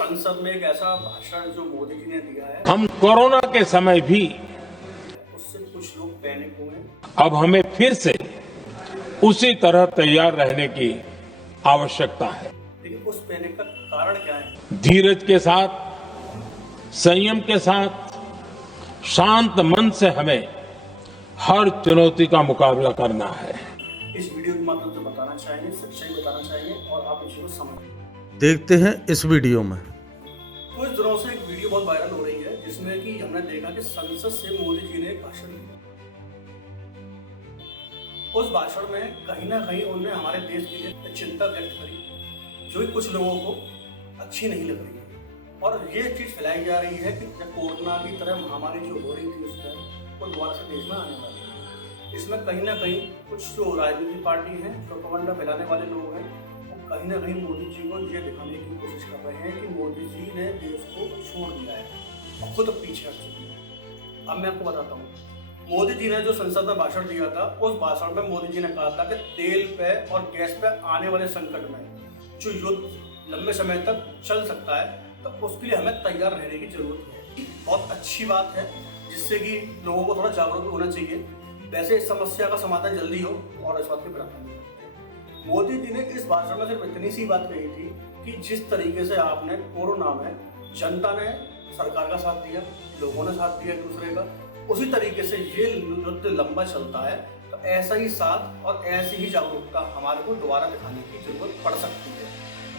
संसद में एक ऐसा भाषण जो मोदी जी ने दिया है, हम कोरोना के समय भी उससे कुछ लोग पैनिक हुए। अब हमें फिर से उसी तरह तैयार रहने की आवश्यकता है। लेकिन उस पैनिक का कारण क्या है? धीरज के साथ, संयम के साथ, शांत मन से हमें हर चुनौती का मुकाबला करना है। इस वीडियो के माध्यम से बताना चाहिए, सच्चाई बताना चाहिए और आप इसी को समझ। देखते हैं इस वीडियो में। कुछ दिनों से एक वीडियो बहुत वायरल हो रही है जिसमें कि हमने देखा कि संसद से मोदी जी ने एक भाषण दिया। उस भाषण में कहीं ना कहीं उन्होंने हमारे देश के लिए चिंता व्यक्त करी जो कि कुछ लोगों को अच्छी नहीं लग रही है। और ये चीज फैलाई जा रही है कि जब कोरोना की तरह महामारी जो हो रही थी उस टाइम वो दोबारा से देश में आने वाली है। इसमें कहीं ना कहीं कुछ जो राजनीतिक पार्टी हैं, प्रोपेगेंडा फैलाने वाले लोग हैं, कहीं ना कहीं मोदी जी को ये दिखाने की कोशिश कर रहे हैं कि मोदी जी ने देश को छोड़ दिया है और खुद पीछे हट चुके हैं। अब मैं आपको बताता हूँ, मोदी जी ने जो संसद में भाषण दिया था उस भाषण में मोदी जी ने कहा था कि तेल पे और गैस पे आने वाले संकट में जो युद्ध लंबे समय तक चल सकता है तो उसके लिए हमें तैयार रहने की जरूरत है। बहुत अच्छी बात है जिससे कि लोगों को थोड़ा जागरूक होना चाहिए। वैसे इस समस्या का समाधान जल्दी हो और इस बात की प्रार्थना नहीं। मोदी जी ने इस भाषण में सिर्फ इतनी सी बात कही थी कि जिस तरीके से आपने कोरोना में जनता ने सरकार का साथ दिया, लोगों ने साथ दिया एक दूसरे का, उसी तरीके से ये युद्ध लंबा चलता है तो ऐसा ही साथ और ऐसी ही जागरूकता हमारे को दोबारा दिखाने की जरूरत पड़ सकती है।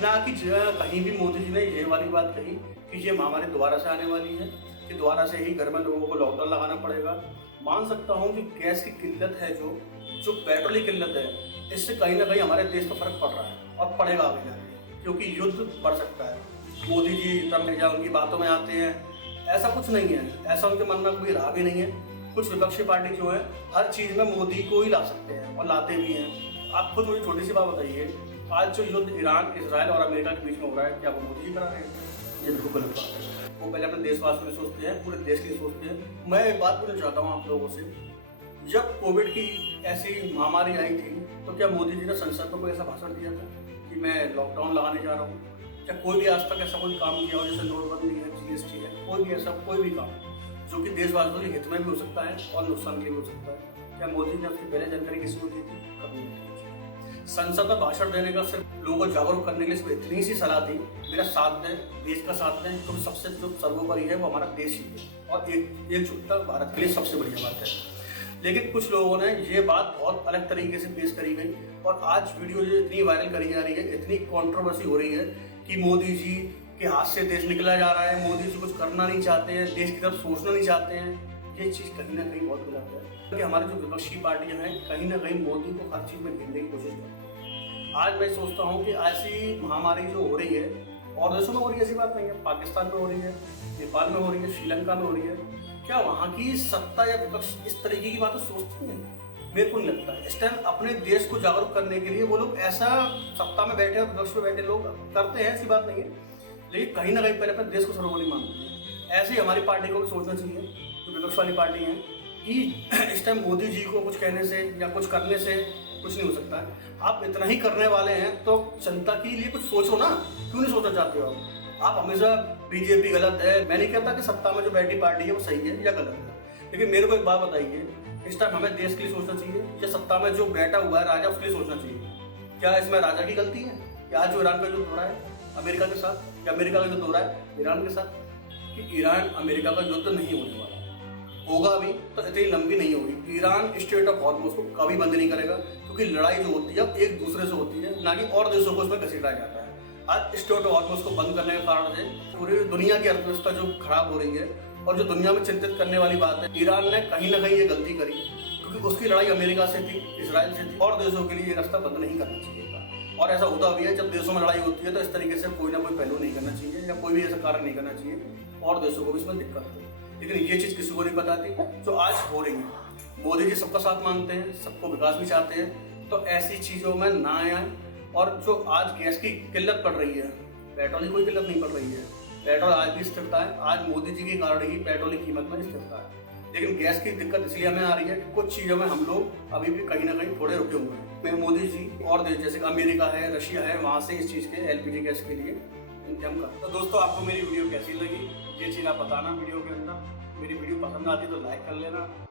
ना कि कहीं भी मोदी जी ने ये वाली बात कही कि ये महामारी दोबारा से आने वाली है कि दोबारा से ही घर में लोगों को लॉकडाउन लगाना पड़ेगा। मान सकता हूँ कि गैस की किल्लत है, जो पेट्रोल की किल्लत है, इससे कहीं ना कहीं हमारे देश पर फर्क पड़ रहा है और पड़ेगा आगे जाके, क्योंकि युद्ध बढ़ सकता है। मोदी जी तब में उनकी बातों में आते हैं, ऐसा कुछ नहीं है, ऐसा उनके मन में कोई रहा भी नहीं है। कुछ विपक्षी पार्टी जो है हर चीज़ में मोदी को ही ला सकते हैं और लाते भी हैं। आप खुद मुझे छोटी सी बात बताइए, आज जो युद्ध ईरान, इसराइल और अमेरिका के बीच में हो रहा है, क्या वो मोदी जी करा रहे हैं? ये बिल्कुल गलत बात है। वो पहले अपने देशवासियों में सोचते हैं, पूरे देश के लिए सोचते हैं। मैं एक बात पूछना चाहता हूँ आप लोगों से, जब कोविड की ऐसी महामारी आई थी तो क्या मोदी जी ने संसद में कोई ऐसा भाषण दिया था कि मैं लॉकडाउन लगाने जा रहा हूँ? क्या कोई भी आज तक ऐसा कोई काम किया हो, जैसे नोटबंदी है, GST है, कोई भी ऐसा कोई भी काम जो कि देशवासियों के हित में भी हो सकता है और नुकसान के लिए भी हो सकता है? क्या मोदी ने उसकी पहले जानकारी किसी को दी थी? कभी नहीं। संसद में भाषण देने का सिर्फ लोगों को जागरूक करने के लिए सिर्फ इतनी सी सलाह दी, मेरा साथ दें, देश का साथ दें, तो सबसे जो सर्वोपरि है वो हमारा देश ही है और एकजुटता भारत के लिए सबसे बढ़िया बात है। लेकिन कुछ लोगों ने ये बात बहुत अलग तरीके से पेश करी गई और आज वीडियो जो इतनी वायरल करी जा रही है, इतनी कंट्रोवर्सी हो रही है कि मोदी जी के हाथ से देश निकला जा रहा है, मोदी जी कुछ करना नहीं चाहते हैं, देश की तरफ सोचना नहीं चाहते हैं। ये चीज़ कहीं ना कहीं बहुत गलत है कि हमारी जो विपक्षी पार्टियां हैं कहीं ना कहीं मोदी को हर चीज़ में घेरने की कोशिश करती हैं। आज मैं सोचता हूँ कि ऐसी महामारी जो हो रही है और देशों में हो रही है, ऐसी बात नहीं है, पाकिस्तान में हो रही है, नेपाल में हो रही है, श्रीलंका में हो रही है, क्या वहाँ की सत्ता या विपक्ष इस तरीके की बातें सोचती हैं? मेरे को नहीं लगता है। इस टाइम अपने देश को जागरूक करने के लिए वो लोग ऐसा सत्ता में बैठे और विपक्ष में बैठे लोग करते हैं, ऐसी बात नहीं है, लेकिन कहीं ना कहीं पहले अपने देश को सर्वोपरि मानते हैं। ऐसे ही हमारी पार्टी को भी सोचना चाहिए, जो विपक्ष वाली पार्टी है, कि इस टाइम मोदी जी को कुछ कहने से या कुछ करने से कुछ नहीं हो सकता है। आप इतना ही करने वाले हैं तो जनता के लिए कुछ सोचो ना, क्यों नहीं सोचना चाहते हो आप हमेशा बीजेपी गलत है? मैं नहीं कहता कि सत्ता में जो बैठी पार्टी है वो सही है या गलत है, लेकिन मेरे को एक बात बताइए, इस टाइम हमें देश के लिए सोचना चाहिए या सत्ता में जो बैठा हुआ है राजा उसके लिए सोचना चाहिए? क्या इसमें राजा की गलती है? क्या आज जो ईरान का युद्ध हो रहा है अमेरिका के साथ, या अमेरिका का युद्ध हो रहा है ईरान के साथ, कि ईरान अमेरिका का युद्ध नहीं होने वाला, होगा भी तो इतनी लंबी नहीं होगी। ईरान स्टेट ऑफ हॉर्मुज़ को कभी बंद नहीं करेगा, क्योंकि लड़ाई जो होती है एक दूसरे से होती है, ना कि और देशों को उसमें घसीटा जाता है। आज स्टेट ऑफ हॉर्मुज़ को बंद करने के कारण से पूरी दुनिया की अर्थव्यवस्था जो खराब हो रही है और जो दुनिया में चिंतित करने वाली बात है, ईरान ने कहीं ना कहीं ये गलती करी, क्योंकि उसकी लड़ाई अमेरिका से थी, इसराइल से थी, और देशों के लिए ये रास्ता बंद नहीं करना चाहिए था। और ऐसा होता भी है, जब देशों में लड़ाई होती है तो इस तरीके से कोई ना कोई पहलू नहीं करना चाहिए या कोई भी ऐसा कार्य नहीं करना चाहिए और देशों को भी इसमें दिक्कत हो। लेकिन ये चीज़ किसी को नहीं बताती जो आज हो रही है। मोदी जी सबका साथ मांगते हैं, सबको विकास भी चाहते हैं, तो ऐसी चीज़ों में ना आए। और जो आज गैस की किल्लत पड़ रही है, पेट्रोल की कोई किल्लत नहीं पड़ रही है, पेट्रोल आज भी स्थिरता है, आज मोदी जी के कारण ही पेट्रोल की कीमत में स्थिरता है। लेकिन गैस की दिक्कत इसलिए हमें आ रही है कि कुछ चीज़ों में हम लोग अभी भी कहीं ना कहीं थोड़े रुके हुए हैं। मैं मोदी जी और देश जैसे अमेरिका है, रशिया है, वहाँ से इस चीज़ के LPG गैस के लिए जमकर। तो दोस्तों आपको मेरी वीडियो कैसी लगी ये चीज़ आप बताना वीडियो के अंदर। मेरी वीडियो पसंद आती तो लाइक कर लेना।